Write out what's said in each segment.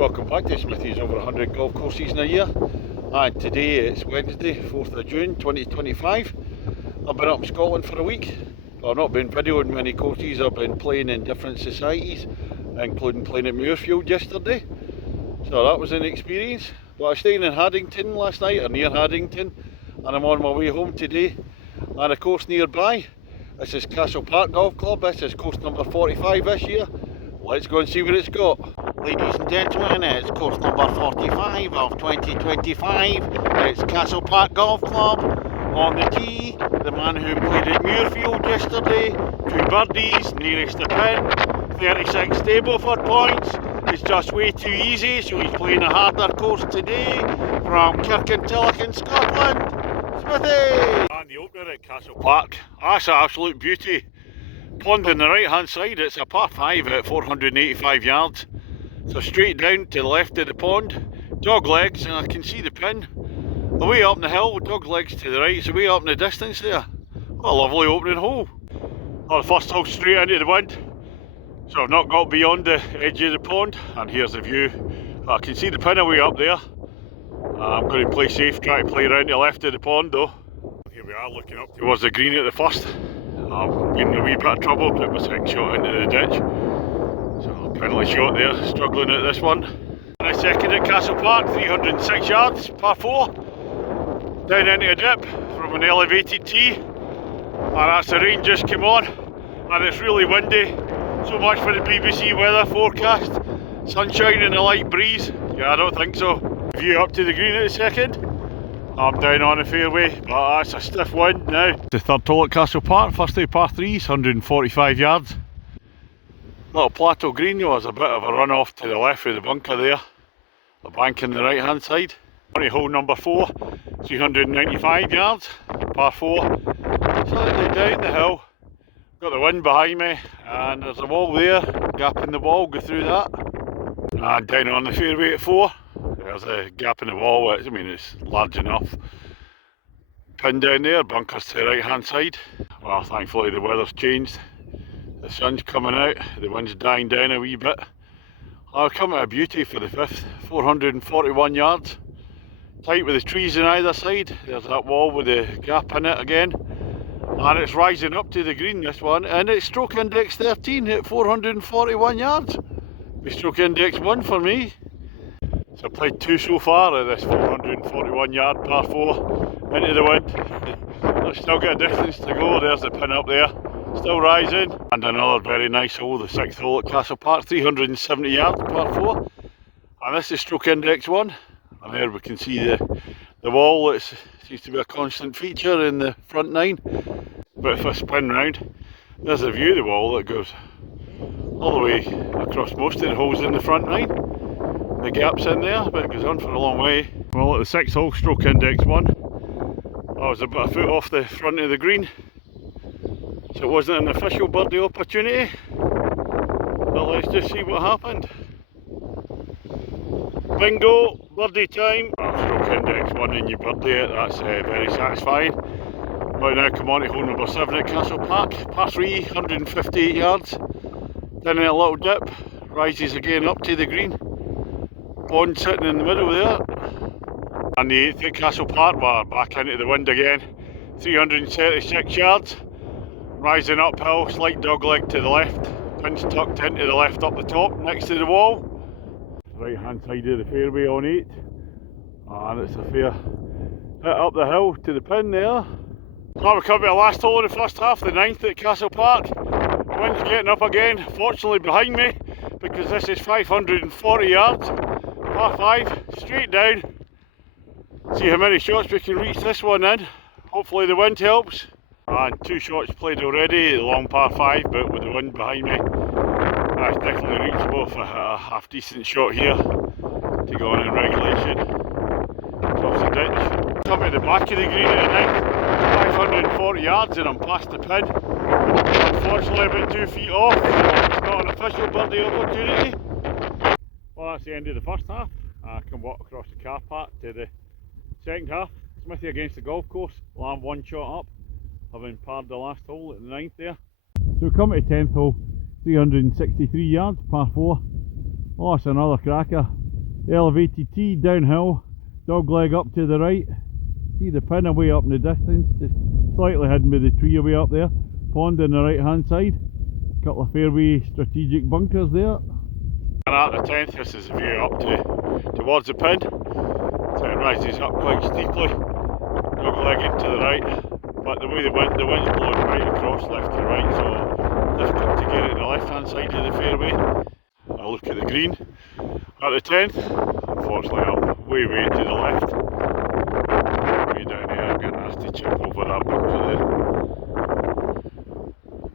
Welcome back to Smithy's over 100 golf courses in a year, and today it's Wednesday 4th of June 2025. I've been up in Scotland for a week. I've not been videoing many courses, I've been playing in different societies, including playing at Muirfield yesterday, so that was an experience. But I stayed in Haddington last night, or near Haddington, and I'm on my way home today. And a course nearby, this is Castle Park Golf Club. This is course number 45 this year. Let's go and see what it's got. Ladies and gentlemen, it's course number 45 of 2025. It's Castle Park Golf Club. On the tee, the man who played at Muirfield yesterday, 2 birdies, nearest the pin, 36 Stableford points. It's just way too easy, so he's playing a harder course today from Kirkintilloch in Scotland. Smithy! And the opener at Castle Park. That's an absolute beauty. Pond on the right hand side, it's a par 5 at 485 yards. So straight down to the left of the pond, dog legs, and I can see the pin. Away up the hill, dog legs to the right, it's way up in the distance there. What a lovely opening hole. Well, the first hole straight into the wind, so I've not got beyond the edge of the pond, and here's the view. I can see the pin away up there. I'm going to play safe, try to play around to the left of the pond though. Here we are looking up towards the green at the first. I'm getting a wee bit of trouble, put my second shot into the ditch. So penalty shot there, struggling at this one. And a second at Castle Park, 306 yards, par 4. Down into a dip from an elevated tee. And that's the rain just came on. And it's really windy. So much for the BBC weather forecast. Sunshine and a light breeze. Yeah, I don't think so. View up to the green at the second. I'm down on the fairway, but that's a stiff wind now. The third hole at Castle Park, first day par 3s, 145 yards. Little plateau green, there was a bit of a run off to the left of the bunker there. The bank on the right hand side. On hole number 4, 395 yards, par 4. Slightly down the hill. Got the wind behind me, and there's a wall there, gap in the wall, go through that. And down on the fairway at 4. There's a gap in the wall, I mean it's large enough. Pin down there, bunkers to the right hand side. Well, thankfully the weather's changed. The sun's coming out, the wind's dying down a wee bit. I'll come at a beauty for the 5th, 441 yards. Tight with the trees on either side. There's that wall with the gap in it again. And it's rising up to the green, this one, and it's stroke index 13 at 441 yards. Be stroke index 1 for me. So I played 2 so far at this 441 yard par 4 into the wind. I've still got a distance to go. There's the pin up there, still rising. And another very nice hole, the 6th hole at Castle Park, 370 yards par 4. And this is stroke index 1. And there we can see the wall that seems to be a constant feature in the front 9. But if I spin round, there's a view of the wall that goes all the way across most of the holes in the front 9. The gap's in there, but it goes on for a long way. Well, at the 6th hole, stroke index 1, I was about a foot off the front of the green, so it wasn't an official birdie opportunity, but let's just see what happened. Bingo, birdie time. Stroke index 1 and you birdie it, that's very satisfying. Right now come on to hole number 7 at Castle Park, par 3, 158 yards. Then in a little dip, rises again up to the green. Pond sitting in the middle there. And the 8th at Castle Park, we're back into the wind again. 336 yards. Rising uphill, slight dog leg to the left. Pin's tucked into the left up the top, next to the wall. Right hand side of the fairway on 8. And it's a fair hit up the hill to the pin there. Now we come to the last hole in the first half, the 9th at Castle Park. Wind's getting up again, fortunately behind me, because this is 540 yards. Par 5, straight down. See how many shots we can reach this one in. Hopefully the wind helps. And 2 shots played already, the long par 5, but with the wind behind me, that's definitely reachable for a half decent shot here to go on in regulation. Across the ditch. Come to the back of the green at the 9th, 540 yards and I'm past the pin. Unfortunately about 2 feet off, so it's not an official birdie opportunity. Well, that's the end of the first half. I can walk across the car park to the second half. Smithy against the golf course. Well, I'm 1 shot up, having parred the last hole at the 9th there. So we come to the 10th hole, 363 yards, par 4. Oh, it's another cracker. Elevated tee downhill, dog leg up to the right. See the pin away up in the distance, just slightly hidden by the tree away up there. Pond on the right hand side. Couple of fairway strategic bunkers there. And at the 10th, this is the view up towards the pin. So it rises up quite steeply. Dog leg into the right. But the way the wind's blowing right across left to right, so difficult to get it on the left hand side of the fairway. I'll look at the green. At the 10th, unfortunately I'm way to the left. Way down here, I've got a nasty chip over that bunker there.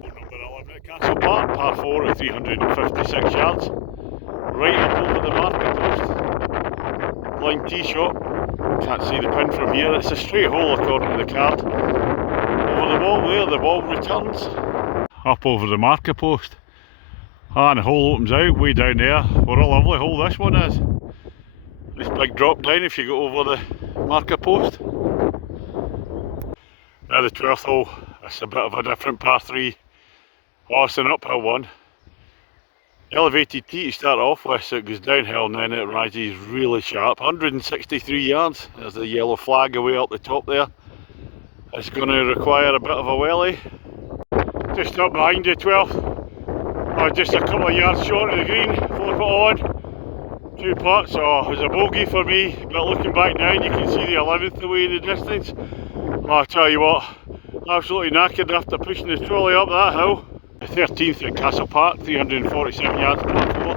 Number 11 at Castle Park, par 4 at 356 yards. Right up over the marker post. Blind tee shot. Can't see the pin from here. It's a straight hole according to the card. Over the wall there, the ball returns. Up over the marker post. And the hole opens out way down there. What a lovely hole this one is. This big drop down if you go over the marker post. Now the 12th hole, it's a bit of a different par 3. Oh, it's an uphill one. Elevated tee to start off with, so it goes downhill and then it rises really sharp. 163 yards, there's the yellow flag away up the top there. It's going to require a bit of a welly. Just up behind the 12th. Just a couple of yards short of the green, 4 foot on, 2 putts. Oh, it was a bogey for me, but looking back now you can see the 11th away in the distance. Oh, I tell you what, absolutely knackered after pushing the trolley up that hill. The 13th at Castle Park, 347 yards par 4.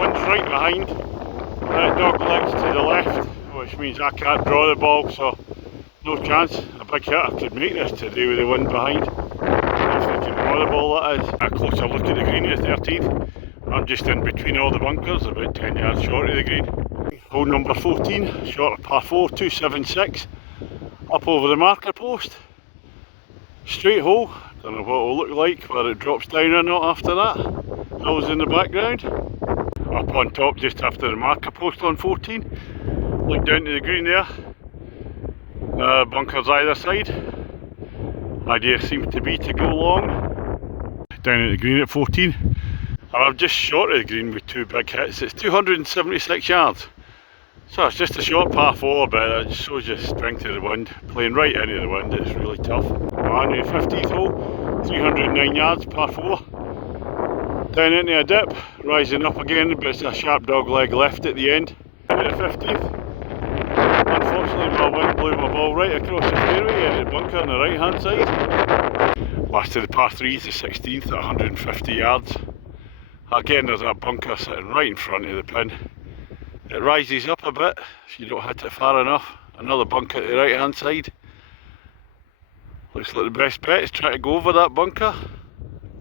Wind's right behind, dog legs to the left, which means I can't draw the ball, so no chance. A big hitter could make this today with the wind behind. If they can draw the ball, that is. A closer look at the green at the 13th. I'm just in between all the bunkers, about 10 yards short of the green. Hole number 14, short of par 4, 276. Up over the marker post. Straight hole. Don't know what it will look like, whether it drops down or not after that. Hills in the background. Up on top just after the marker post on 14. Look down to the green there. Bunkers either side. Idea seems to be to go long. Down at the green at 14. And I'm just short of the green with 2 big hits. It's 276 yards. So it's just a short par 4, but it just shows you the strength of the wind. Playing right into the wind, it's really tough. On the 15th hole, 309 yards, par 4. Down into a dip, rising up again, but it's a sharp dog leg left at the end. Into the 15th. Unfortunately my wind blew my ball right across the fairway into the bunker on the right hand side. Last of the par 3s, the 16th at 150 yards. Again there's that bunker sitting right in front of the pin. It rises up a bit if you don't hit it far enough. Another bunker to the right hand side. Looks like the best bet is try to go over that bunker.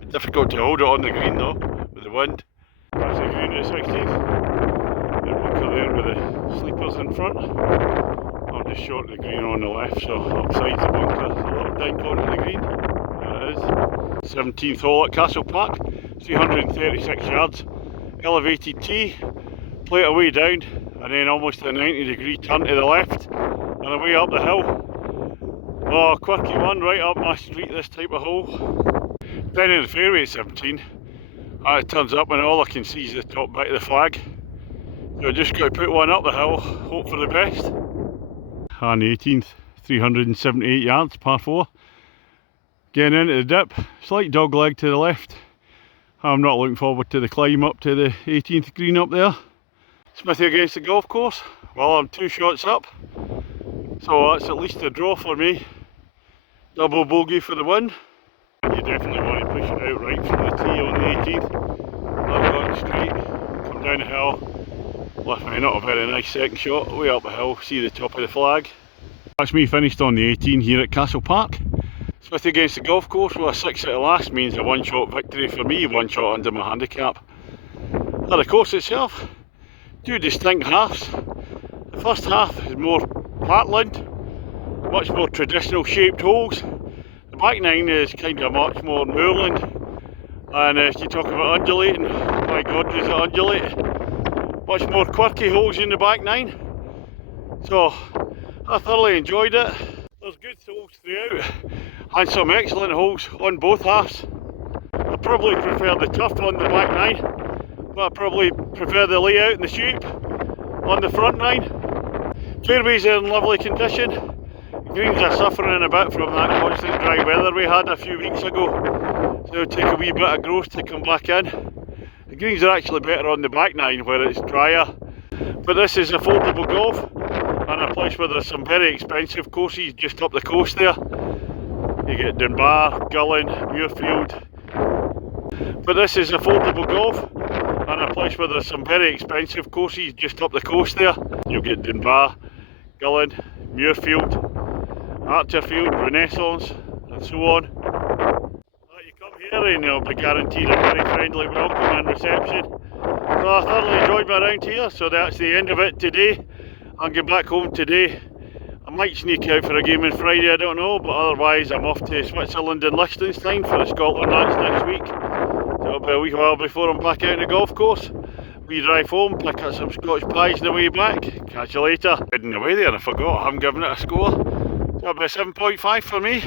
It's difficult to hold it on the green though, with the wind. That's the green at the 16th. The bunker there with the sleepers in front. I'm just short of the green on the left, so upside the bunker. It's a little dink onto the green. There it is. 17th hole at Castle Park, 336 yards. Elevated tee. Play it away down and then almost a 90-degree turn to the left and away up the hill. Oh, quirky one right up my street, this type of hole. Down in the fairway at 17, it turns up and all I can see is the top bit of the flag. So I just got to put one up the hill, hope for the best. And the 18th, 378 yards, par 4. Getting into the dip, slight dog leg to the left. I'm not looking forward to the climb up to the 18th green up there. Smithy against the golf course. Well, I'm 2 shots up, so that's at least a draw for me. Double bogey for the win. You definitely want to push it out right from the tee on the 18th. I've gone straight, come down the hill, left me not a very nice second shot, way up the hill, see the top of the flag. That's me finished on the 18 here at Castle Park. Smithy against the golf course, well a 6 at the last means a 1-shot victory for me, 1 shot under my handicap. Now the course itself, 2 distinct halves. The first half is more parkland, much more traditional shaped holes. The back 9 is kind of much more moorland, and if you talk about undulating, my god does it undulate. Much more quirky holes in the back 9. So I thoroughly enjoyed it. There's good holes throughout and some excellent holes on both halves. I probably prefer the tough on the back 9. But I probably prefer the layout and the shape. on the front nine. Fairways are in lovely condition. Greens are suffering a bit from that constant dry weather we had a few weeks ago, so it'll take a wee bit of growth to come back in. The greens are actually better on the back nine where it's drier, but this is affordable golf and a place where there's some very expensive courses just up the coast there. You get Dunbar, Gullen, Muirfield, but this is affordable golf and a place where there's some very expensive courses just up the coast there. You'll get Dunbar, Gullen, Muirfield, Archerfield, Renaissance and so on. You come here and you'll be guaranteed a very friendly welcome and reception. So I thoroughly enjoyed my round here, so that's the end of it today. I'll get back home today. I might sneak out for a game on Friday, I don't know, but otherwise I'm off to Switzerland and Liechtenstein for the Scotland match next week. So it'll be a wee while before I'm back out on the golf course. We drive home, pick up some Scotch pies on the way back. Catch you later. Heading away there, I forgot I haven't given it a score. So that'll be a 7.5 for me.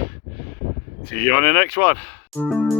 See you on the next one.